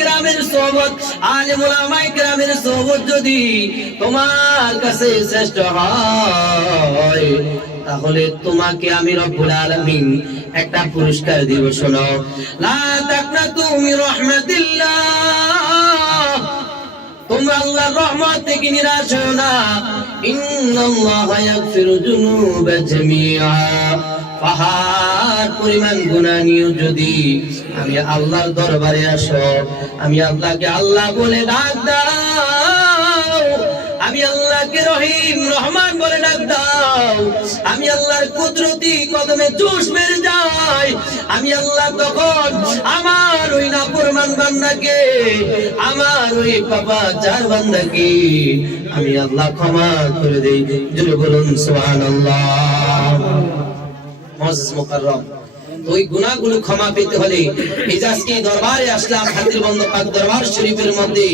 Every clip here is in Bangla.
কেরামের সোহবত, আলেম উলামায়ে কেরামের সোহবত যদি তোমার কাছে শ্রেষ্ঠ হয়, তাহলে তোমাকে আমি রব্বুল আলামিন একটা পুরস্কার দিব। শোনো, লা তাকনাতু মির রাহমাতিল্লাহ, তোমরা আল্লাহর রহমত থেকে নিরাশ হও না। ইন্নাল্লাহা ইয়াগফিরু যুনুবা জামিআ, পাহাড় পরিমাণ গুনাহ নিয়ে যদি আমি আল্লাহর দরবারে আসো, আমি আল্লাহকে আল্লাহ বলে ডাক দাও, আমি আল্লাহকে রহিম রহমান বলে ডাক দাও, আমি আল্লাহর কুদরতি কদমে জোশ মেরে যাই, আমি আল্লাহ তখন আমার ওই নাফরমান বান্দাকে, আমার ওই পাপাচার বান্দাকে আমি আল্লাহ ক্ষমা করে দেই। জোরে বলুন সুবহানাল্লাহ। মুআজ্জিজ মুকাররম, ওই গুনাহগুলো ক্ষমা পেতে হলে হিজাজকে দরবারে আসলাম, হাতিরবন্ধ পাক দরবার শরীফের মধ্যে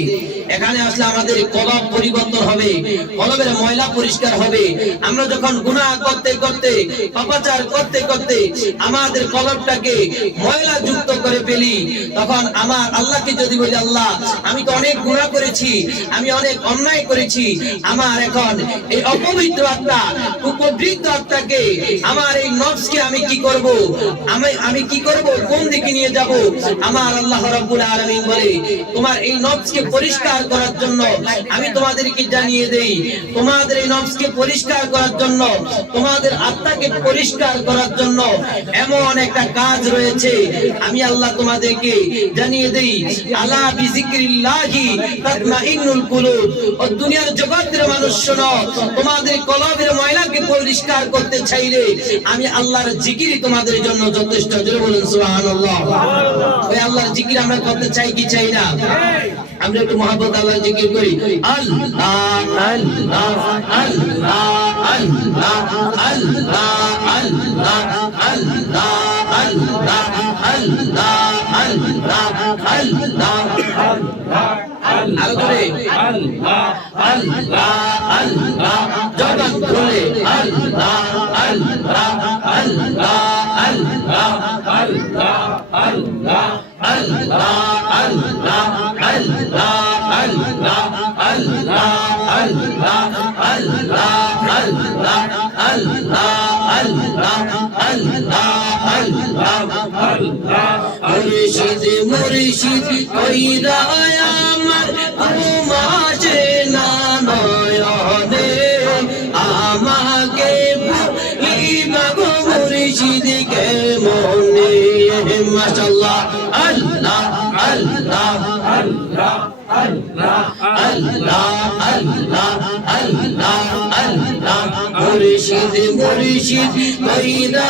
এখানে আসলে আমাদের কলব পরিবর্তন হবে, কলবের ময়লা পরিষ্কার হবে। আমরা যখন গুনাহ করতে করতে, পাপাচার করতে করতে আমাদের কলবটাকে ময়লা যুক্ত করে ফেলি, তখন আমার আল্লাহকে যদি বলি, আল্লাহ আমি তো অনেক গুনাহ করেছি, আমি অনেক অন্যায় করেছি, আমার এখন এই অপবিত্র আত্মা, কুপবৃত্ত আত্মাকে, আমার এই নফসকে আমি কি করব, আমি কি করব, কোন দিকে নিয়ে যাব? আমার আল্লাহ রাব্বুল আলামিন বলে, তোমার এই নফসকে পরিষ্কার করার জন্য আমি তোমাদেরকে জানিয়ে দেই, তোমাদের এই নফসকে পরিষ্কার করার জন্য, তোমাদের আত্মাকে পরিষ্কার করার জন্য এমন একটা কাজ রয়েছে, আমি আল্লাহ তোমাদেরকে জানিয়ে দেই। আলা বিযিকরিল্লাহি তাতমাইন্নুল কুলুব। ও দুনিয়ার জগতের মানুষ শোনো, তোমাদের কলবের ময়লাকে পরিষ্কার করতে চাইলে আমি আল্লাহর জিকিরই তোমাদের জন্য যথেষ্ট। জোরে বলুন সুবহানাল্লাহ। ওই আল্লাহর জিকির আমরা করতে চাই কি চাই না? আমরা একটু মহব্বত আল্লাহর জিকির করি। আল্লাহ আল্লাহ আল্লাহ আল্লাহ আল্লাহ আল্লাহ আল্লাহ আল্লাহ আল্লাহ আল্লাহ আল্লাহ আরো জোরে আল্লাহ আল্লাহ আল্লাহ, জবান খুলে আল্লাহ আল্লাহ আল্লাহ আল্লাহ আল্লাহ আল্লাহ আল্লাহ আল্লাহ আল্লাহ আল্লাহ আল্লাহ আল্লাহ আল্লাহ আল্লাহ আল্লাহ আল্লাহ আল্লাহ আল্লাহ আল্লাহ। মুর্শিদ মুর্শিদ কইরা আমার ঘুমাছে না নয়নে, আমাকে ভুলিবা গো মুর্শিদ কে মনে। মাশাআল্লাহ আল্লাহ আল্লাহ আল্লাহ আল্লাহ আল্লাহ আল্লাহ আল্লাহ আল্লাহ। মুর্শিদ মুর্শিদ কইরা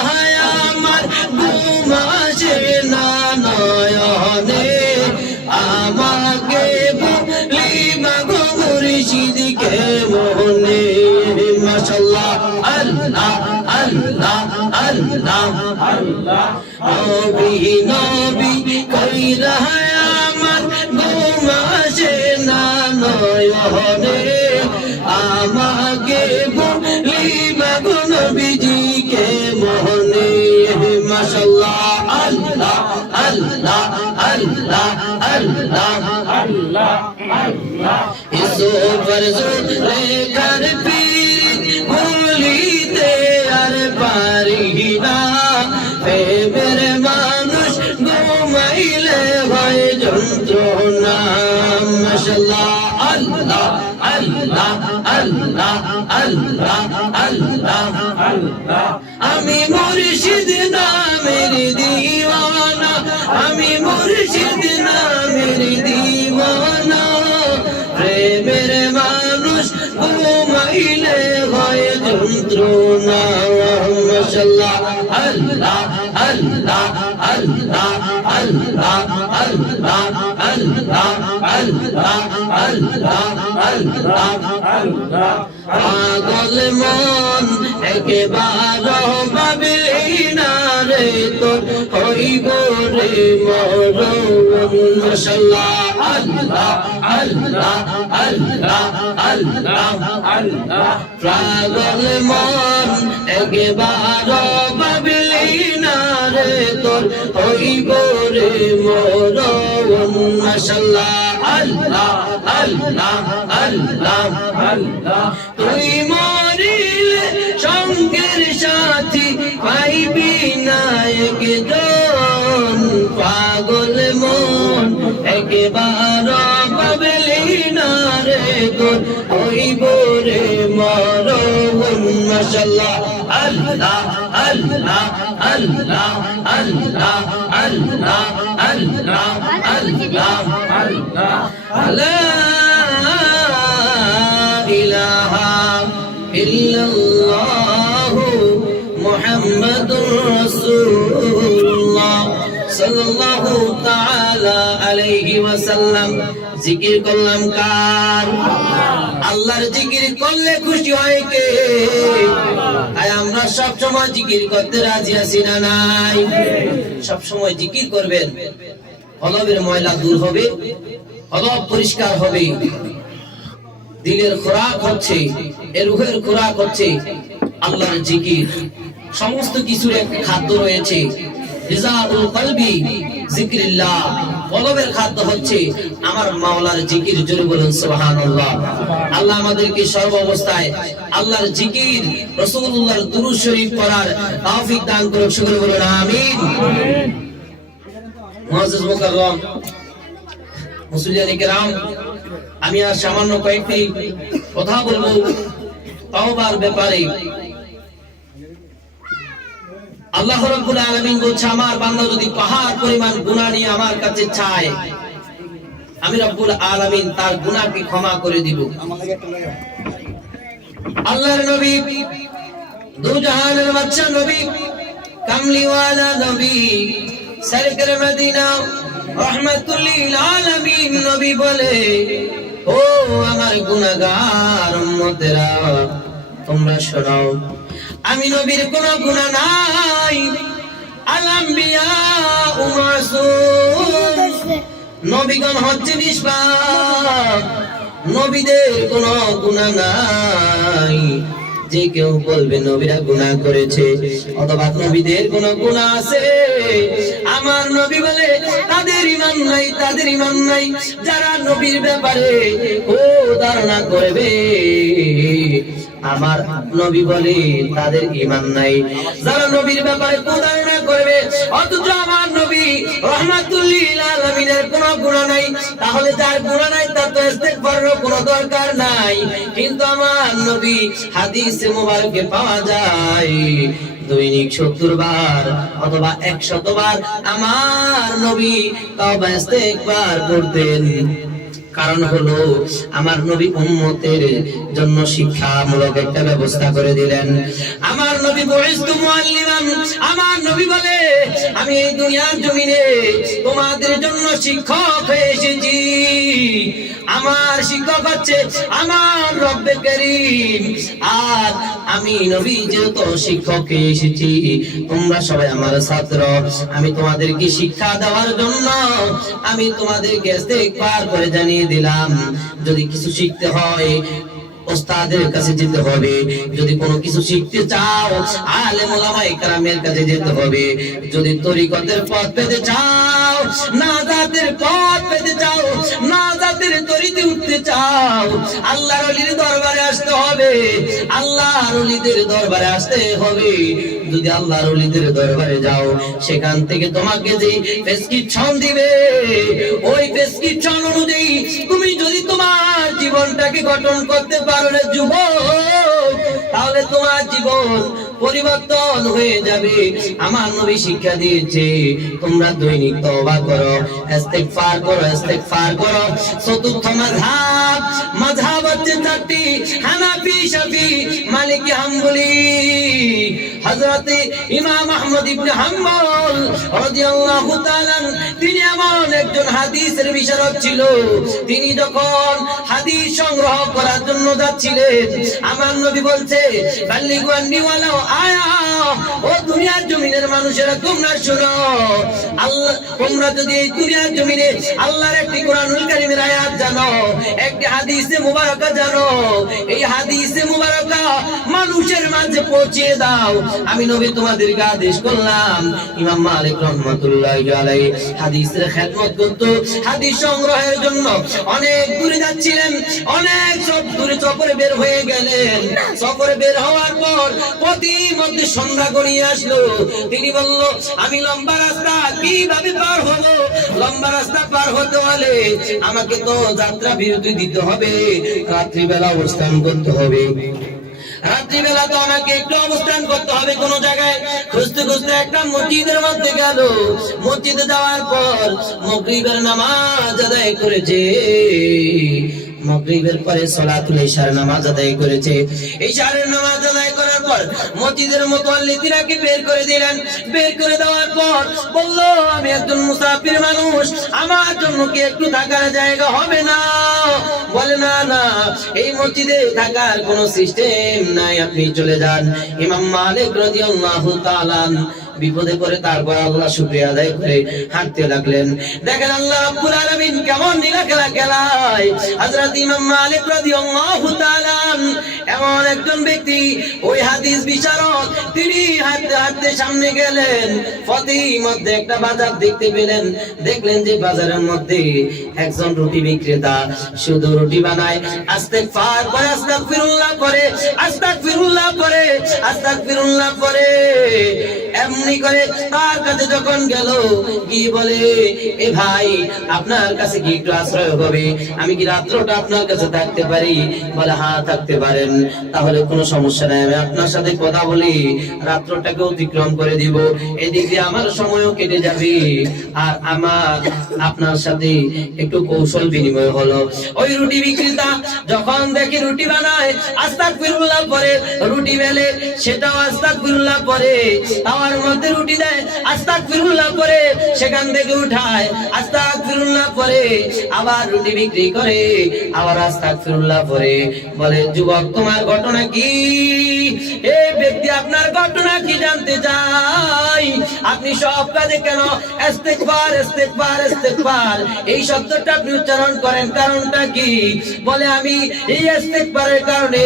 আমার ঘুমাছে না নয়নে, আমাকে ভুলিবা গো মুর্শিদ কে মনে। মাশাআল্লাহ আল্লাহ আল্লাহ আল্লাহ আল্লাহ। নবী নবী কইরা আমার ঘুমাছে না নয়নে, আমাকে ভুলিবা গো নবীজি কে মনে। মাশাআল্লাহ আল্লাহ আল্লাহ আল্লাহ আল্লাহ আল্লাহ আল্লাহ। ইসো ফরজুল লেখার পীর ভুলিতে আর পারি না, প্রেমের মানুষ ঘুমাইলে হয় যন্ত্রণা। মাশাআল্লাহ আল্লাহ আল্লাহ আল্লাহ আল্লাহ আল্লাহ আল্লাহ। আমি মুর্শিদ নামের দিওয়ানা, আমি মুর্শিদ নামের দিওয়ানা, প্রেমের মানুষ ঘুমাইলে হয় যন্ত্রণা। মাশাআল্লাহ আল্লাহ আল্লাহ আল্লাহ আল্লাহ আল্লাহ আল্লাহ আল্লাহ আল্লাহ আল্লাহ আল্লাহ। পাগল মন একবার ভাবলি না রে, তোর হইব রে মরণ। মাশাআল্লাহ আল্লাহ আল্লাহ আল্লাহ আল্লাহ আল্লাহ। পাগল মন একবার ভাবলি না রে তোর হইব রে মরণ মাশাআল্লাহ আল্লাহ আল্লাহ আল্লাহ আল্লাহ তুই মরিলে সঙ্গের সাথী পাইবি না একজন পাগল মন একবার পাবলি না রে তোর হইব রে মরণ মাশাআল্লাহ আল্লাহ আল্লাহ আল্লাহ আল্লাহ আল্লাহ আল্লাহ আল্লাহ আল্লাহ লা ইলাহা ইল্লাল্লাহ মুহাম্মাদুর রাসূলুল্লাহ সাল্লাল্লাহু তাআলা আলাইহি ওয়াসাল্লাম। জিকির করলাম কার? আল্লাহর জিকির করলে খুশি হয় কে? তাই আমরা সব সময় জিকির করতে রাজি আছি না নাই? সব সময় জিকির করবেন, কলবের ময়লা দূর হবে, কলব পরিষ্কার হবে। দিলের খোরাক হচ্ছে, রূহের খোরাক হচ্ছে আল্লাহর জিকির। সমস্ত কিছুর একটা খাদ্য রয়েছে, রিজাউল কলবি জিকিরিল্লাহ। কলবের খাদ্য হচ্ছে আমার মাওলার জিকির। জোরে বলুন সুবহানাল্লাহ। আল্লাহ আমাদেরকে সর্ব অবস্থায় আল্লাহর জিকির, রাসূলুল্লাহর দুরূদ শরীফ পড়ার তৌফিক দান করুন। সকলে বলুন আমিন। মুআজ্জাজ মুকাররম মুসলিয়ানে কেরাম, আমি আর সামান্য কয়েকটি কথা বলবো তওবার ব্যাপারে। আল্লাহ রাব্বুল আলামিন বলছে, আমার বান্দা যদি পাহাড় পরিমাণ গুনাহ নিয়ে আমার কাছে চায়, আমি রব্বুল আলামিন তার গুনাহকে ক্ষমা করে দিব। আল্লাহর নবী, দু জাহানের বাদশা নবী, কামলিওয়ালা নবী, সরকার মদিনা রহমাতুল লিল আলামিন নবী বলে, ও আমার গুনাহগার উম্মতেরা, তোমরা শোনো, আমি নবীর কোনো গুনাহ নাই। আল আম্বিয়া মাসুম, নবীগণ হচ্ছে নিষ্পাপ, নবীদের কোনো গুনাহ নাই। যে কেউ বলবে নবীরা গুনাহ করেছে অথবা নবীদের কোনো গুনাহ আছে, আমার নবী বলে তাদের ঈমান নাই, তাদের ঈমান নাই। যারা নবীর ব্যাপারে ও ধারণা করবে, আমার নবী বলে তাদের ঈমান নাই। যারা নবীর ব্যাপারে ধারণা করবে অথচ আমার নবী রহমাতুল লিল আলামিনের কোনো গুনাহ নাই, তাহলে যার গুনাহ নাই তার তো ইস্তেগফারের কোনো দরকার নাই। কিন্তু আমার নবী হাদিসে মুবারকে পাওয়া যায় দৈনিক 70 বার অথবা 100 বার আমার নবী তওবা ইস্তেগফার করতেন। কারণ হলো আমার নবী উম্মতের জন্য শিক্ষামূলক একটা ব্যবস্থা করে দিলেন। আমার নবী বুইস্তু মুআল্লিমান, আমার নবী বলে আমি এই দুনিয়ার জমিনে তোমাদের জন্য শিক্ষক হয়ে এসেছি। আমার শিক্ষক হচ্ছে আমার রব্বে করিম। আর আমি নবী যেহেতু শিক্ষক হয়ে এসেছি, তোমরা সবাই আমার ছাত্র, আমি তোমাদেরকে শিক্ষা দেওয়ার জন্য আমি তোমাদেরকে ইস্তেগফার করে জানিয়ে দিলাম। যদি কিছু শিখতে হয় ওস্তাদের কাছে যেতে হবে, যদি কোনো কিছু শিখতে চাও আলেম ওলামায়ে কেরামের কাছে যেতে হবে, যদি তরিকতের পথ পেতে চাও, নাজাতের পথ পেতে চাও, নাজাতের তরিতে উঠতে চাও, আল্লাহর ওলির দরবারে আসতে হবে, আল্লাহর ওলিদের দরবারে আসতে হবে। যদি আল্লাহর ওলিদের দরবারে যাও, সেখান থেকে তোমাকে যে প্রেসক্রিপশন দিবে, ওই প্রেসক্রিপশন অনুযায়ী তুমি যদি তোমার জীবনটাকে গঠন করতে পারো রে যুবক, তাহলে তোমার জীবন পরিবর্তন হয়ে যাবে। আমার নবী শিক্ষা দিয়েছে তোমরা দৈনিক তওবা করো, ইস্তেগফার করো, ইস্তেগফার করো। চতুর্থ মাযহাব, মাযহাব হচ্ছে 4টি, হানাফি, শাফি, মালিকি, হাম্বলি। হযরত ইমাম আহমদ ইবনে হাম্বল রাদিয়াল্লাহু তাআলা, তিনি এমন একজন হাদিসের বিশারদ ছিল। তিনি যখন হাদিস সংগ্রহ করার জন্য যাচ্ছিলেন, আমার নবী বলছে, বাল্লিগু আন্নি ওয়ালাউ আয়া, ও দুনিয়ার জমিনের মানুষেরা তোমরা শোনো, আল্লাহ তোমরা যদি এই দুনিয়ার জমিনে আল্লাহর একটি কোরআনুল কারীমের আয়াত জানো, একটি হাদিসে মুবারকা জানো, এই হাদিসে মুবারকা মানুষের মাঝে পৌঁছে দাও। আমি নবী তোমাদেরকে আদেশ করলাম। ইমাম মালিক রাহমাতুল্লাহি আলাইহি হাদিসের খেদমত করত, হাদিস সংগ্রহের জন্য অনেক দূরে যাচ্ছিলেন, অনেক সব দূরে সফরে বের হয়ে গেলেন। সফরে বের হওয়ার পর প্রতি মধ্যে সন্ধ্যা গড়িয়ে আসলো। তিনি বলল, আমি লম্বা রাস্তা কিভাবে পার হব? লম্বা রাস্তা পার হতে হলে আমাকে তো যাত্রা বিরতি দিতে হবে, রাত্রিবেলা অবস্থান করতে হবে। রাত্রিবেলা তো আমাকে একটু অবস্থান করতে হবে কোন জায়গায়। খুঁজতে খুঁজতে একটা মসজিদের মধ্যে গেল। মসজিদে যাওয়ার পর মাগরিবের নামাজ আদায় করেছে। মাগরিবের পরে সালাতুল ইশার নামাজ আদায় করেছে। ইশারের নামাজ আদায় করার পর মসজিদের মুতাল্লিদিনাকে বের করে দিলেন। বের করে দেওয়ার পর বলল, আমি একজন মুসাফির মানুষ, আমার জন্য কি একটু থাকার জায়গা হবে না? বলে, না না, এই মসজিদে থাকার কোনো সিস্টেম নাই, আপনি চলে যান। ইমাম মালিক রাদিয়াল্লাহু তাআলা বিপদে পড়ে তারপর আল্লাহ শুকরিয়া আদায় করে হাঁটতে লাগলেন। দেখেন আল্লাহ রাব্বুল আলামিন কেমন নীলা খেলা খেলায়। হযরত ইমাম মালিক রাদিয়াল্লাহু তাআলা এমন একজন ব্যক্তি, ওই হাদিস বিশারদ, তিনি হাঁটতে হাঁটতে সামনে গেলেন। পথে মধ্যে একটা বাজার দেখতে পেলেন। দেখলেন যে বাজারের মধ্যে একজন রুটি বিক্রেতা শুধু রুটি বানায়, ইস্তিগফার করে, আস্তাগফিরুল্লাহ করে, আস্তাগফিরুল্লাহ করে, আস্তাগফিরুল্লাহ করে। এমনি করে তার কাছে যখন গেল, কি বলে, এ ভাই, আপনার কাছে কি একটু আশ্রয় হবে? আমি কি রাত্রটা আপনার কাছে থাকতে পারি? বলে, হ্যাঁ থাকতে পারেন। তাহলে কোনো সমস্যা নাই, আমি আপনার সাথে কথা বলি, রাত্রটাকে অতিক্রম করে দিব, এদিক দিয়ে আমার সময়ও কেটে যাবে, আর আমার আপনার সাথে একটু কৌশল বিনিময় হলো। ওই রুটি বিক্রেতা যখন দেখে রুটি বানায়, আস্তাগফিরুল্লাহ পরে, রুটি বেলে, সেটাও আস্তাগফিরুল্লাহ পরে, তাওয়ার মধ্যে রুটি দেয়, আস্তাগফিরুল্লাহ পরে, সেখান থেকে উঠায়, আস্তাগফিরুল্লাহ পরে, আবার রুটি বিক্রি করে, আবার আস্তাগফিরুল্লাহ পরে। বলে, যুবক, তোমার ঘটনা কি? এই ব্যক্তি আপনার ঘটনা কি জানতে চাই। আপনি সব কাজে কেন ইস্তিগফার, ইস্তিগফার, ইস্তিগফার এই শব্দটা আপনি উচ্চারণ করেন, কারণটা কি? বলে, আমি এই ইস্তিগফারের কারণে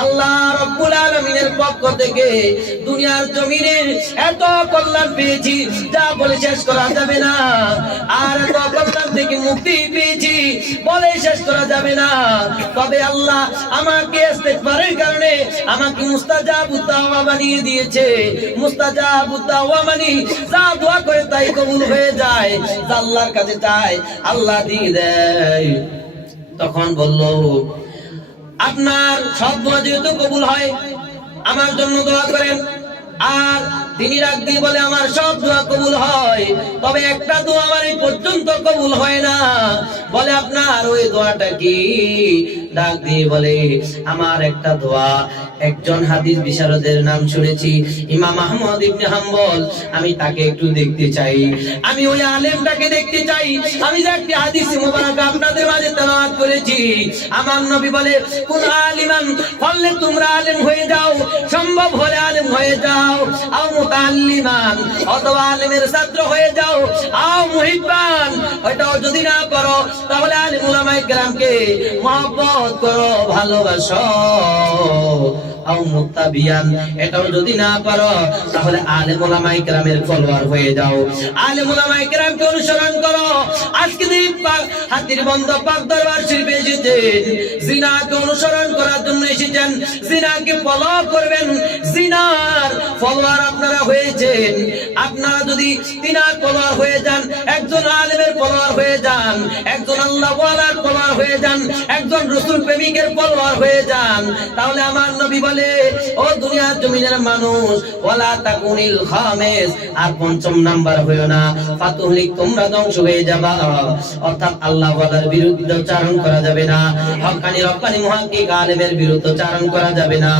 আল্লাহ রাব্বুল আলামিনের পক্ষ থেকে দুনিয়ার জমিনে এত কল্যাণ পেয়েছি যা বলে শেষ করা যাবে না, আর এত কল্যাণ থেকে মুক্তি পেয়েছি বলে শেষ করা যাবে না। তবে আল্লাহ আমাকে ইস্তিগফারের কারণে আমাকে মুস্তাজাবুদ দাওয়া বানিয়ে দিয়েছে। মুস্তাজাবুদ দাওয়া মানে যা দোয়া করে তাই কবুল হয়ে যায়, যা আল্লাহর কাছে চায় আল্লাহ দিয়ে দেয়। তখন বলল, আপনার সব দোয়া যেহেতু কবুল হয়, আমার জন্য দোয়া করেন। আর তিনি রাগ দিয়ে বলে, আমার সব দোয়া কবুল হয়, তবে একটা দোয়া আমার এই পর্যন্ত কবুল হয় না। বলে, আপনার ওই দোয়াটা কি? ডাক দিয়ে বলে, আমার একটা দোয়া, একজন হাদিস বিশারদের নাম শুনেছি, ইমাম আহমদ ইবনে হাম্বল, আমি তাকে একটু দেখতে চাই, আমি ওই আলেমটাকে দেখতে চাই। আমি যে একটি হাদিস মুবারক আপনাদের মাঝে তেলাওয়াত করেছি, আমার নবী বলে, কোন আলিমান বললে তোমরা আলেম হয়ে যাও, সম্ভব হলে আলেম হয়ে যাও, আও মুতাআল্লিমান, অথবা আলেমের ছাত্র হয়ে যাও, আও মুহিব্বান, ওইটাও যদি না করো তাহলে আলিম উলামায়ে কেরামকে মহব্বত করো, ভালোবাসো, আও মুত্তাবিয়ান, এটাও যদি না পারো তাহলে আলেম উলামায়ে কেরামের ফলোয়ার হয়ে যাও, আলেম উলামায়ে কেরামকে অনুসরণ করো। আজকে হাতির বন্ধ পাক দরবার শরীফে এসেছেন, জিনাকে অনুসরণ করার জন্য এসেছেন, জিনাকে ফলো করবেন, জিনার ফলোয়ার আপনারা হয়েছেন। আপনারা যদি তিনার ফলোয়ার হয়ে যান, একজন আলেমের ফলোয়ার হয়ে যান, একজন আল্লাহ ওয়ালার ফলোয়ার হয়ে যান, একজন রাসূল প্রেমিকের ফলোয়ার হয়ে যান, তাহলে আমার নবী বলে, ও দুনিয়ার জমিনের মানুষ, ওয়ালা তাকুনিল খামিস, আর পঞ্চম নাম্বার হইও না, ফাতুহলিক, তোমরা ধ্বংস হয়ে যাবা। অর্থাৎ আল্লাহ ওয়ালার বিরুদ্ধে উচ্চারণ করা যাবে না, হক্কানি রব্বানি মুহাক্কিক আলেমের বিরুদ্ধে উচ্চারণ করা যাবে না।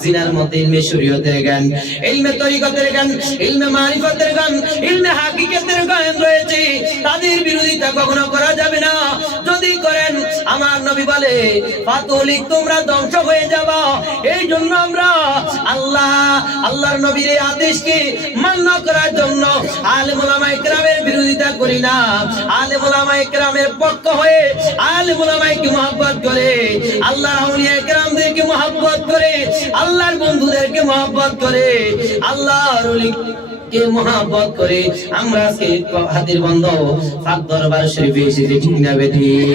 জিনার মধ্যে ইলমে শরীয়তের জ্ঞান, ইলমে তরিকতের জ্ঞান, ইলমে মারিফতের জ্ঞান, ইলমে হাকিকতের জ্ঞান রয়েছে, তাদের বিরোধিতা কখনো করা যাবে না। যদি করেন, আমার নবী বলে ফাতুলিক তোমরা ধ্বংস হয়ে যাবা। এই জন্য আমরা আল্লাহর নবীর এই আদেশকে মান্য করার জন্য আলেম ওলামায়ে কেরামের বিরোধিতা করি না, আলেম ওলামায়ে কেরামের পক্ষ হয়ে আলেম ওলামাকে মহব্বত করে, আল্লাহর আউলিয়া কেরামদেরকে মহব্বত করে, আল্লাহর বন্ধুদেরকে মহব্বত করে, আল্লাহর ওলিকে মহব্বত করে আমরা আজকে হাতের বন্ধ পাক দরবার শরীফে এসেছি, ঠিক না বেঠিক?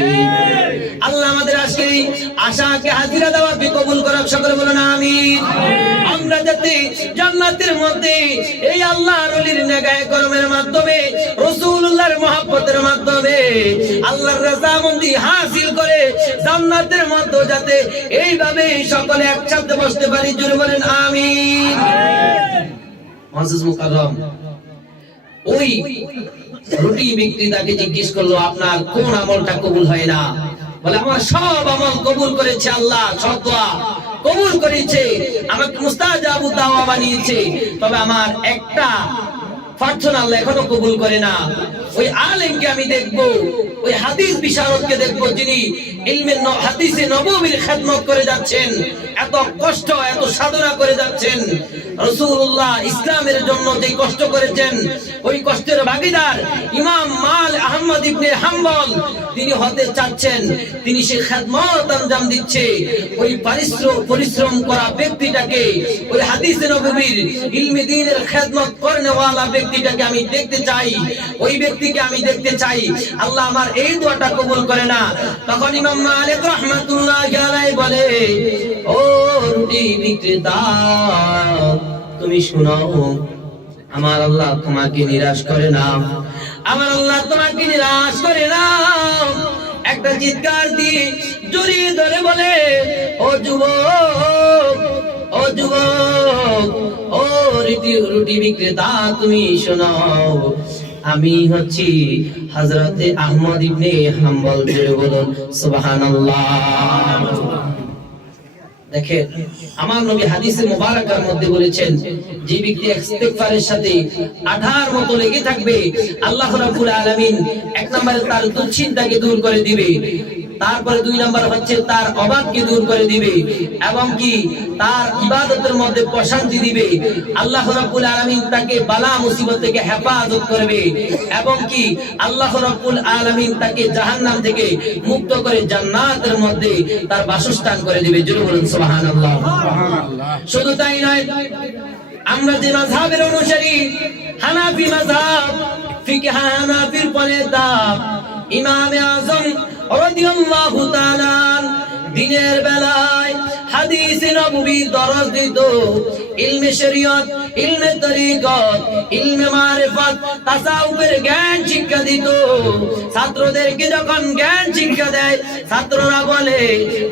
আল্লাহ আমাদের আজকে আশাকে হাজিরা দাওয়াতকে কবুল করুক, সকলে বলুন আমিন। আমরা যাতে জান্নাতের মধ্যে এই আল্লাহর ওলির নেগায়ে করমের মাধ্যমে, রাসূলুল্লাহর মহব্বতের মাধ্যমে আল্লাহর রাযামন্দি হাসিল করে জান্নাতের মধ্যে যাতে এইভাবে সকলে একসাথে বসতে পারি, জোরে বলেন আমিন। মুআজ্জিজ মুকাররম, ওই রুটি বিক্রেতাকে জিজ্ঞেস করলো আপনার কোন আমলটা কবুল হয় না? বলে আমার সব আমল কবুল করেছে আল্লাহ, সব দোয়া কবুল করেছে, আমাকে মুস্তাজাবু দাওয়া বানিয়েছে, তবে আমার একটা প্রার্থনা আল্লাহ এখনো কবুল করে না। ওই আলেমকে আমি দেখবো, ওই হাদিস বিশারদকে দেখবো যিনি ইলমে হাদিসে নববীর খেদমত করে যাচ্ছেন, এত কষ্ট এত সাধনা করে যাচ্ছেন। রাসূলুল্লাহ ইসলামের জন্য যে কষ্ট করেছেন, ওই কষ্টের ভাগীদার ইমাম মাল আহমদ ইবনে হাম্বল তিনি হতে চাচ্ছেন, তিনি সেই খেদমত আঞ্জাম দিচ্ছে। ওই পরিশ্রম করা ব্যক্তিটাকে, ওই হাদিসে নববীর ইলমে দ্বীনের খেদমত করনেওয়ালা ব্যক্তিটাকে আমি দেখতে চাই, ওই ব্যক্তিকে আমি দেখতে চাই। আল্লাহ আমার এই দোয়াটা কবুল করে না। তখন ইমাম মালিক রাহমাতুল্লাহি আলাইহি বলে, ও রুটি বিক্রেতা তুমি শুনো, আমার আল্লাহ তোমাকে নিরাশ করে না, আমার আল্লাহ তোমাকে নিরাশ করে না। একটা চিৎকার দিয়ে জড়িয়ে ধরে বলে, ও যুবক, ও যুবক, ও রুটি বিক্রেতা তুমি শোনো, আমি হচ্ছি হযরতে আহমদ ইবনে হাম্বল, জোরে বলুন সুবহানাল্লাহ। দেখেন আমার নবী হাদিসে মুবারাকার মধ্যে বলেছেন, যে ব্যক্তি ইস্তিগফারের সাথে আঠার মতো লেগে থাকবে, আল্লাহ রাব্বুল আলামিন এক নম্বরে তার দুশ্চিন্তাকে দূর করে দিবে, তারপরে দুই নাম্বার হচ্ছে তার অভাবকে দূর করে দিবে, এবং কি তার ইবাদতের মধ্যে প্রশান্তি দিবে। আল্লাহ রাব্বুল আলামিন তাকে বালা মুসিবত থেকে হেফাজত করবে, এবং কি আল্লাহ রাব্বুল আলামিন তাকে জাহান্নাম থেকে মুক্ত করে জান্নাতের মধ্যে তার বাসস্থান করে দিবে, জোরে বলুন সুবহানাল্লাহ। শুধু তাই নয়, আমরা যে মাযহাবের অনুসারী, হানাফি মাযহাব, ফিকহ হানাফির প্রণেতা ইমাম আযম রাদিয়াল্লাহু তাআলা দিনের বেলায় হাদিসে নববী দরস দিত, ইলমে শরীয়ত, ইলমে তরিকত, ইলমে মারিফত, তাসাউফের জ্ঞান শিক্ষা দিত। ছাত্রদেরকে যখন জ্ঞান শিক্ষা দেয়, ছাত্ররা বলে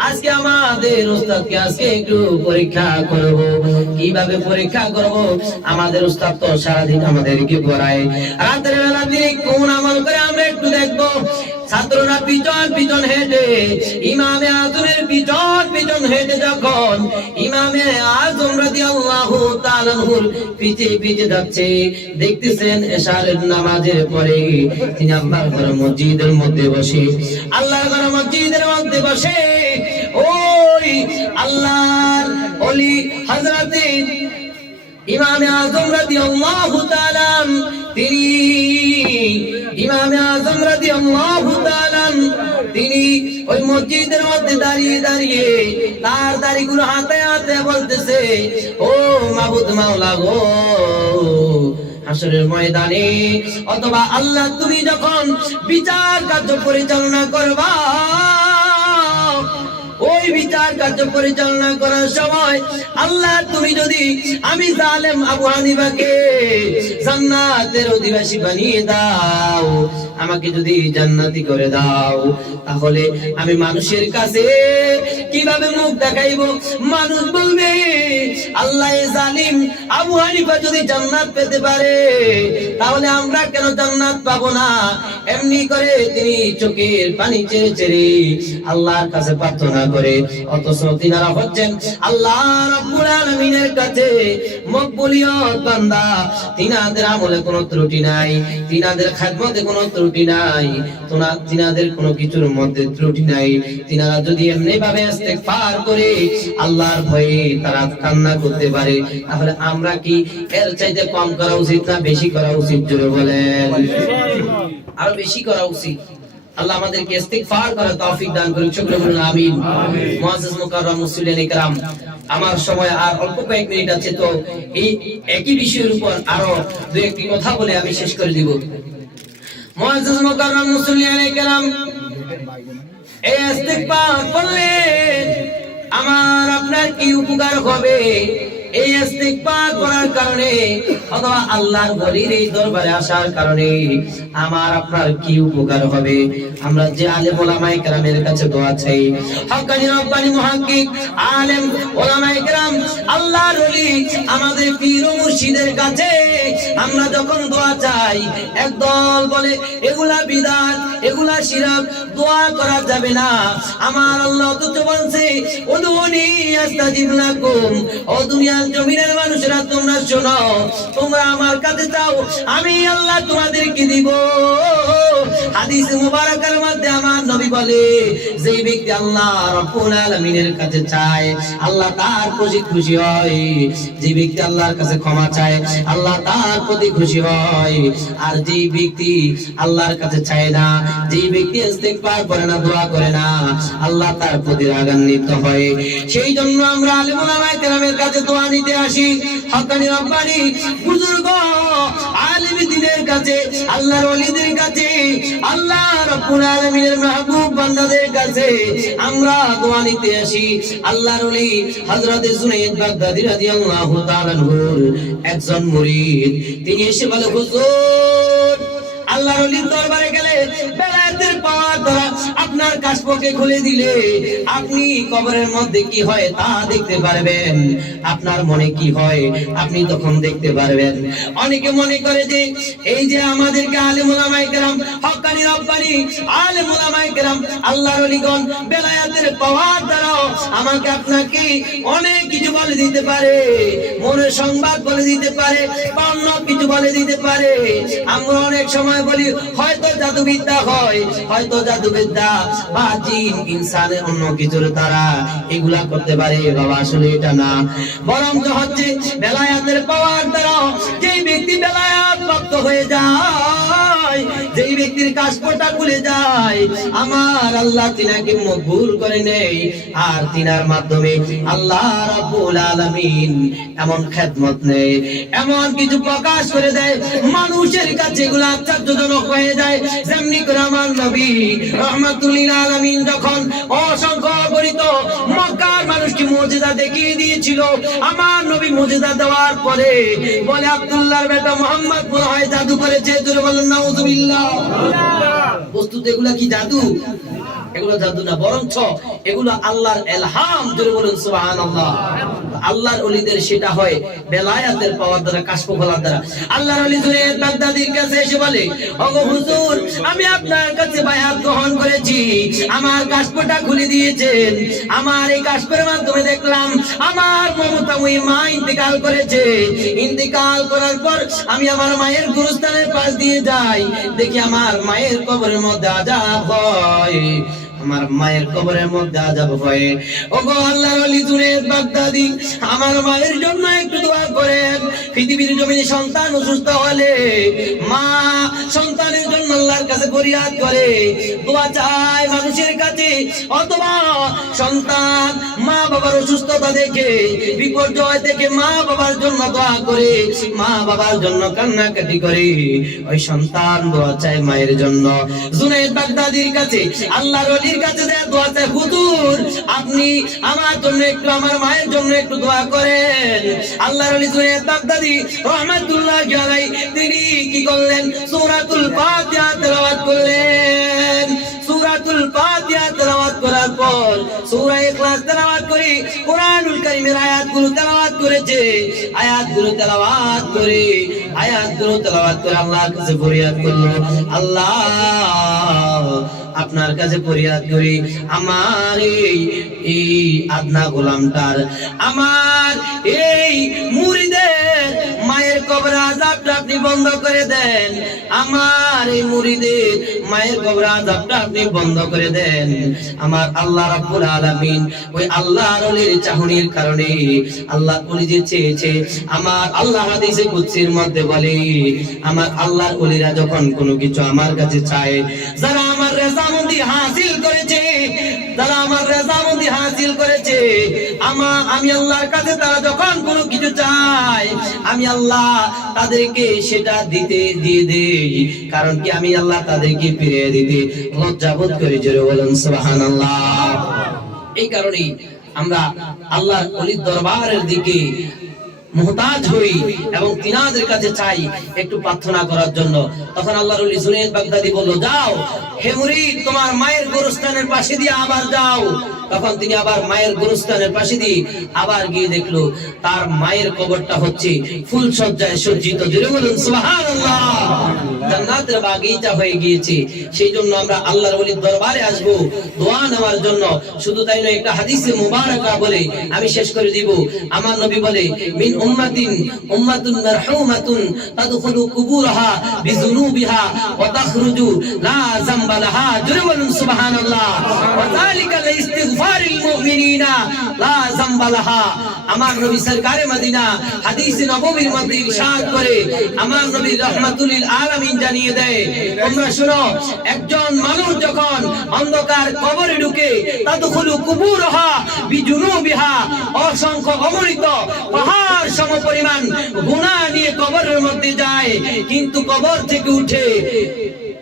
আজকে আমাদের উস্তাদকে আজকে একটু পরীক্ষা করব। কিভাবে পরীক্ষা করব? আমাদের উস্তাদ তো সারাদিন আমাদেরকে পড়ায়, রাতের বেলা তিনি কোন আমল করে আমরা একটু দেখব। ছাত্ররা পিছন পিছন হেঁটে ইমামে আযমের পিছন পিছন হেঁটে যখন ইমামে আযম রাদিয়াল্লাহু তাআলা পিছে পিছে যাচ্ছে, দেখতেছেন এশারের নামাজের পরে তিনি আল্লাহর ঘর মসজিদের মধ্যে বসে, আল্লাহর ঘর মসজিদের মধ্যে বসে ওই আল্লাহর ওলি হযরতে ইমামে আযম রাদিয়াল্লাহু তাআলা তিনি ইমামে আযম রাদিয়াল্লাহু তাআলা তিনি ওই মসজিদের মধ্যে দাঁড়িয়ে দাঁড়িয়ে তার দাড়িগুলো হাতে হাতে বলতেছে, ও মাবুদ মাওলা গো, হাসরের ময়দানে অথবা আল্লাহ তুমি যখন বিচার কার্য পরিচালনা করবা, ওই বিচার কার্য পরিচালনা করার সময় আল্লাহ তুমি যদি আমি জালেম আবু হানিফাকে জান্নাতের অধিবাসী বানিয়ে দাও, আমাকে যদি জান্নাতি করে দাও, তাহলে আমি মানুষের কাছে কিভাবে মুখ দেখাইব? মানুষ বলবে আল্লাহ জালিম আবু হানিফা যদি জান্নাত পেতে পারে, তাহলে আমরা কেন জান্নাত পাবো না? এমনি করে তিনি চোখের পানি ছেড়ে ছেড়ে আল্লাহর কাছে প্রার্থনা করে, অথচ তিনারা হচ্ছেন আল্লাহ রাব্বুল আলামিনের কাছে মকবুলিয়ত বান্দা। তিনাদের আমলে কোনো ত্রুটি নাই, তিনাদের খেদমতে কোনো ত্রুটি ত্রুটি নাই, তিনাদের কোনো কিছুর মধ্যে ত্রুটি নাই। তিনারা যদি এমনি ভাবে ইস্তেগফার করে আল্লাহর ভয়ে তারা কান্না করতে পারে, তাহলে আমরা কি এর চাইতে কম করা উচিত না বেশি করা উচিত? জোরে বলেন। আরো বেশি করা উচিত। আল্লাহ আমাদেরকে ইস্তিগফার করার তৌফিক দান করুন। সকলে বলুন আমিন। মুআজ্জাজ মুকাররম মুসলিমিন ইকরাম, আমার সময় আর অল্প কয়েক মিনিট আছে, তো এই একই বিষয়ের উপর আরো দুই একটি কথা বলে আমি শেষ করে দিব। মুআজ্জাজ মুকাররম মুসলিমিন ইকরাম, এই ইস্তিগফার করলে আমার আপনার কি উপকার হবে? এই ইস্তিগফার করার কারণে অথবা আল্লাহর ওলির এই দরবারে আসার কারণে আমার আপনার কি উপকার হবে? আমরা যে আলেম ওলামায়ে কেরামের কাছে দোয়া চাই, হক্কানি রব্বানি মুহাক্কিক আলেম ওলামায়ে কেরাম আল্লাহর ওলি আমাদের পীর ও মুর্শিদের কাছে আমরা যখন দোয়া চাই, একদল বলে এগুলা বিদআত, এগুলা শিরক, দোয়া করা যাবে না। আমার আল্লাহ তো বলছে উদুনি আস্তাজিব লাকুম। ও দুনিয়ার জমিনের মানুষেরা তোমরা শোনো, তোমরা আমার কাছে চাও, আমি আল্লাহ তোমাদেরকে দিব। হাদিস মুবারকের মধ্যে আমার নবী বলে, যে ব্যক্তি আল্লাহ রাব্বুল আলামিনের কাছে চায় আল্লাহ তার প্রতি খুশি হয়, যে ব্যক্তি আল্লাহর কাছে ক্ষমা চায় আল্লাহ তার প্রতি খুশি হয়। আর যে ব্যক্তি আল্লাহর কাছে চায় না, যে ব্যক্তি ইস্তিগফার করে না, দোয়া করে না, আল্লাহ তার প্রতি রাগান্বিত হয়। সেই জন্য আমরা আলেম ওলামায়ে কেরামের কাছে দোয়া নিতে আসি, হক্কানি রব্বানি বুজুর্গ আলেম দ্বীনের কাছে, আল্লাহর ওলিদের কাছে, আল্লাহ রাব্বুল আলামিনের মাহবুব বান্দাদের কাছে আমরা দোয়া নিতে আসি। আল্লাহর ওলি হযরত জুনাইদ বাগদাদী রাদিয়াল্লাহু তাআলা আনহুর একজন মুরিদ, তিনি এসে বলে, হুজুর আল্লাহর ওলির দরবারে গেলে বেলায়েতের পাওয়ার দ্বারা আপনার কাশপকে খুলে দিলে আপনি কবরের মধ্যে কি হয় তা দেখতে পারবেন, আপনার মনে কি হয় আপনি তখন দেখতে পারবেন। অনেকে মনে করে যে এই যে আমাদেরকে আলেম ওলামায়ে কেরাম, হক্কানি রব্বানি আলেম ওলামায়ে কেরাম আল্লাহর ওলিগণ বেলায়েতের পাওয়ার দ্বারা আমাকে আপনাকে অনেক কিছু বলে দিতে পারে, মনের সংবাদ বলে দিতে পারে, অন্য কিছু বলে দিতে পারে। আমরা অনেক সময় বলি হয়তো জাদুবিদ্যা হয়, হয়তো জাদুবিদ্যা বা জিন ইনসানের অন্য কিছুর দ্বারা এগুলা করতে পারে। বাবা আসলে এটা না, বরং হচ্ছে বেলায়েতের পাওয়ার দ্বারা যেই ব্যক্তি বেলায়েত প্রাপ্ত হয়ে যায়, যেই ব্যক্তির কাশপটা খুলে যায়, আমার আল্লাহ তিনাকে মকবুল করে নেয়। আর তিনার মাধ্যমে আল্লাহ রাব্বুল আলামিন এমন খেদমত নেয়, এমন কিছু প্রকাশ করে দেয় মানুষের কাছে, এগুলো আশ্চর্যজনক হয়ে যায়। যেমনি করে আমার নবী রাহমাতুল লিল আলামিন যখন অসংখ্য গণিত মক্কার মানুষকে মুজিজা দেখিয়ে দিয়েছিল, আমার নবী মুজিজা দেওয়ার পরে বলে, আব্দুল্লাহর বেটা মুহাম্মদ মনে হয় জাদু করেছে। জোরে বলেন নাউযুবিল্লাহ। বস্তুত এগুলা কি জাদু? এগুলো জাদু না, বরঞ্চ এগুলো আল্লাহর ইলহাম। জোরে বলেন সুবহানাল্লাহ। আল্লাহর ওলিদের সেটা হয় বেলায়েতের পাওয়ার দ্বারা, কাশফ খোলার দ্বারা। আল্লাহর ওলি জুনাইদ বাগদাদীর কাছে এসে বলে, ওগো হুজুর আমি আপনার কাছে বায়াত গ্রহণ করেছি, আমার কাশফটা খুলে দিয়েছেন। আমার এই কাশফের মাধ্যমে দেখলাম আমার মমতাময়ী মা ইন্তেকাল করেছে। ইন্তেকাল করার পর আমি আমার মায়ের গুরুস্থানের পাশ দিয়ে যাই, দেখি আমার মায়ের কবরের মধ্যে আযাব হয়, আমার মায়ের কবরের মধ্যে আযাব হয়। ওগো আল্লাহর ওলি জুনাইদ বাগদাদী, আমার মায়ের জন্য একটু দোয়া করেন। পৃথিবীর জমিনে সন্তান অসুস্থ হলে মা সন্তানের জন্য আল্লাহর কাছে ফরিয়াদ করে, দোয়া চায় মানুষের কাছে, অথবা সন্তান মা বাবার অসুস্থতা দেখে, বিপর্যয় দেখে মা বাবার জন্য দোয়া করে, মা বাবার জন্য কান্নাকাটি করে, ওই সন্তান দোয়া চায় মায়ের জন্য। জুনাইদ বাগদাদীর কাছে, আল্লাহর ওলির কাছে দোয়া চায়, হুজুর আপনি আমার জন্য একটু, আমার মায়ের জন্য একটু দোয়া করেন। আল্লাহর ওলি জুনাইদ বাগদাদী রাহমাতুল্লাহি আলাইহি তিনি কি করলেন? সূরাতুল ফাতিহা তেলাওয়াত করলেন। সূরাতুল ফাতিহা তেলাওয়াত করার পর সূরা ইখলাস তেলাওয়াত করে কোরআনুল কারীমের আয়াতগুলো তেলাওয়াত করেছে। আয়াতগুলো তেলাওয়াত করে আল্লাহর কাছে ফরিয়াদ করলো, আল্লাহ আপনার কাছে ফরিয়াদ করি, আমার এই আদনা গোলামটার, আমার এই মুরিদের মায়ের কবরে আযাবটা আপনি বন্ধ করে দেন, আমার এই মুরিদের মায়ের কবর আযাবটা আপনি বন্ধ করে দেন। আমার আল্লাহ রাব্বুল আলামিন ওই আল্লাহর ওলির চাহনির কারণে আল্লাহ ওলি যে চেয়েছে, আমার আল্লাহ হাদিসে কুদসির মধ্যে বলে, আমার আল্লাহর ওলিরা যখন কোনো কিছু আমার কাছে চায়, যারা আমার রেজামন্দি হাসিল করেছে, যারা আমার রেজামন্দি হাসিল করেছে, আমি আল্লাহর কাছে তারা যখন কোনো কিছু চায়, আমি আল্লাহ তাদেরকে সেটা দিয়ে দেই। কারণ কি, আমি আল্লাহ তাদেরকে ফিরিয়ে দিতে লজ্জাবোধ করি। জোরে বলুন সুবহানাল্লাহ। এই কারণেই আমরা আল্লাহর ওলির দরবারের দিকে মুহতাজ হই এবং তিনাদের কাছে চাই একটু প্রার্থনা করার জন্য। তখন আল্লাহর ওলি জুনায়েদ বাগদাদি বলল, যাও হে মুরিদ, তোমার মায়ের গোরস্থানের পাশে দিয়ে আবার যাও। তখন তিনি আবার মায়ের গোরস্থানের পাশে দিয়ে আবার গিয়ে দেখলো তার মায়ের কবরটা হচ্ছে ফুল সজ্জায় সজ্জিত। জোরে বলুন সুবহানাল্লাহ। জান্নাতের বাগিচা হয়ে গিয়েছে। সেই জন্য আমরা আল্লাহর ওলির দরবারে আসবো দোয়া নেওয়ার জন্য। শুধু তাই নয়, একটা হাদিসে মুবারাকা বলে আমি শেষ করে দিব। আমার নবী বলে, মিন উম্মাতুন মারহুমাতুন তাদখুলু কুবুরহা বিযুনুবিহা ওয়া তাখরুজু লা যামবা লাহা। জোরে বলুন সুবহানাল্লাহ। ওয়া যালিকা লিইস্তিগফারিল মুমিনিনা লা যামবা লাহা। আমার নবী সরকারে মদিনা হাদিসে নববীর মধ্যে ইরশাদ করে, আমার নবী রাহমাতুল লিল আলামিন জানিয়ে দেয়, তোমরা শুনো, একজন মানুষ যখন অন্ধকার কবরে ঢুকে, তাদখুলু কুবুরহা বিজুনুবিহা, অসংখ্য অগণিত পাহাড় সমপরিমাণ গুনাহ নিয়ে কবরের মধ্যে যায়, কিন্তু কবর থেকে উঠে,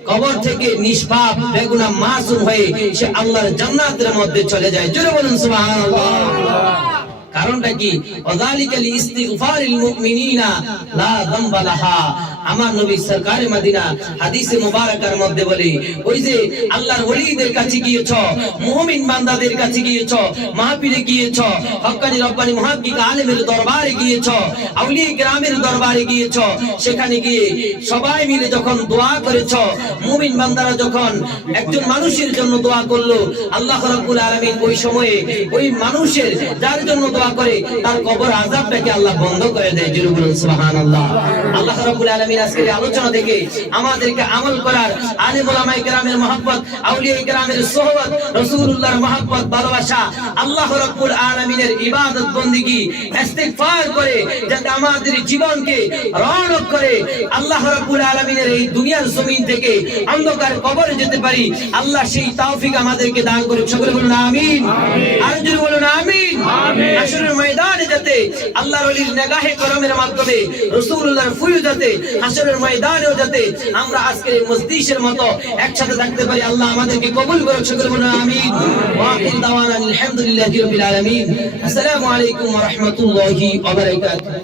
কবর থেকে নিষ্পাপ বেগুনাহ মাসুম হয়ে সে আল্লাহর জান্নাতের মধ্যে চলে যায়। জোরে বলুন সুবহানাল্লাহ। কারণটা কি? ওয়াযালিকা লিইস্তিগফারিল মুমিনিনা লা যামবা লাহা। আমার নবী সরকারে মদিনা হাদিসে মুবারাকার মধ্যে বলে, ওই যে আল্লাহর ওলিদের কাছে গিয়েছো, মুমিন বান্দাদের কাছে গিয়েছো, মাহফিলে গিয়েছো, হক্কানি রব্বানি মুহাক্কিক আলেমের দরবারে গিয়েছো, আউলিয়া কিরামের দরবারে গিয়েছো, সেখানে গিয়ে সবাই মিলে যখন দোয়া করেছো, মুমিন বান্দারা যখন একজন মানুষের জন্য দোয়া করলো, আল্লাহ রাব্বুল আলামিন ওই সময়ে ওই মানুষের যার জন্য দোয়া করে তার কবর আযাবটাকে আল্লাহ বন্ধ করে দেয়। জোরে বলুন সুবহানাল্লাহ। আল্লাহ রাব্বুল আলামিন আজকের আলোচনা থেকে আমাদেরকে আমল করার, আলেম ওলামায়ে কেরামের মহব্বত, আউলিয়া কেরামের সোহবত, রাসূলুল্লাহর মহব্বত, ভালোবাসা, আল্লাহ রাব্বুল আলামিনের ইবাদত বন্দেগী, ইস্তিগফার করে যাতে আমাদের জীবনকে রওনক করে আল্লাহ রাব্বুল আলামিনের এই দুনিয়ার জমিন থেকে অন্ধকার কবরে যেতে পারি, আল্লাহ সেই তৌফিক আমাদেরকে দান করুন। সকলে বলুন আমিন। আর জোরে বলুন আমিন। হাসরের ময়দানে যাতে আল্লাহর ওলির নিগাহে করমের মাধ্যমে রাসূলুল্লাহর ফুয়ুজাতে হাসরের ময়দানেও যাতে আমরা আজকের এই মজলিসের মতো একসাথে থাকতে পারি, আল্লাহ আমাদেরকে কবুল করুন। সকলে বলুন আমিন। ওয়া আখির দাওয়ানা আলহামদুলিল্লাহি রাব্বিল আলামিন। আসসালামু আলাইকুম ওয়া রাহমাতুল্লাহি ওয়া বারাকাতুহু।